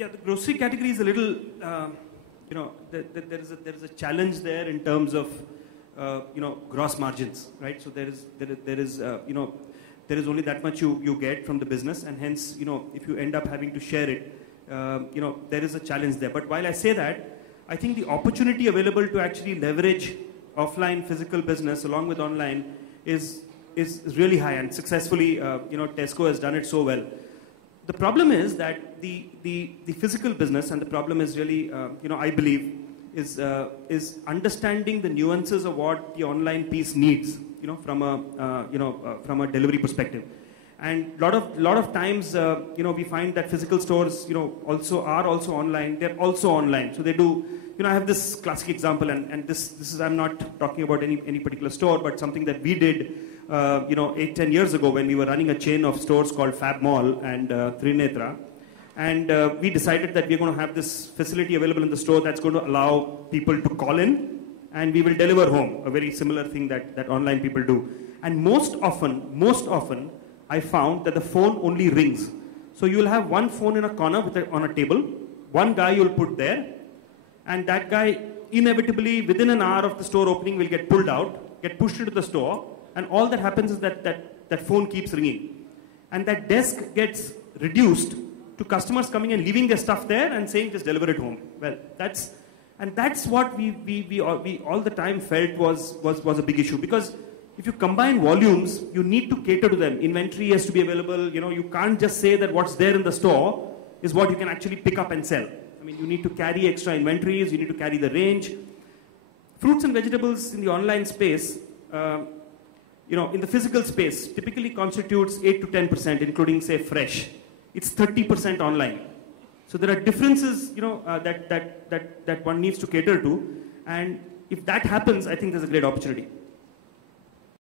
Yeah, the grocery category is a little, there is a challenge there in terms of, gross margins, right? So there is only that much you get from the business, and hence, if you end up having to share it, there is a challenge there. But while I say that, I think the opportunity available to actually leverage offline physical business along with online is really high, and successfully, Tesco has done it so well. The problem is that the physical business, and the problem is really, I believe, is understanding the nuances of what the online piece needs, from a delivery perspective. And lot of times, we find that physical stores, are also online. They're also online, so they do. I have this classic example, and this is, I'm not talking about any particular store, but something that we did, 8-10 years ago when we were running a chain of stores called Fab Mall and Trinetra. And we decided that we're going to have this facility available in the store that's going to allow people to call in, and we will deliver home, a very similar thing that online people do. And most often, I found that the phone only rings. So you'll have one phone in a corner on a table, one guy you'll put there, and that guy inevitably within an hour of the store opening will get pulled out, get pushed into the store, and all that happens is that phone keeps ringing. And that desk gets reduced to customers coming and leaving their stuff there and saying just deliver it home. Well, that's what we all the time felt was a big issue, because if you combine volumes, you need to cater to them. Inventory has to be available. You can't just say that what's there in the store is what you can actually pick up and sell. I mean, you need to carry extra inventories, you need to carry the range. Fruits and vegetables in the online space, in the physical space, typically constitutes 8 to 10%, including, say, fresh. It's 30% online. So there are differences, that one needs to cater to. And if that happens, I think there's a great opportunity.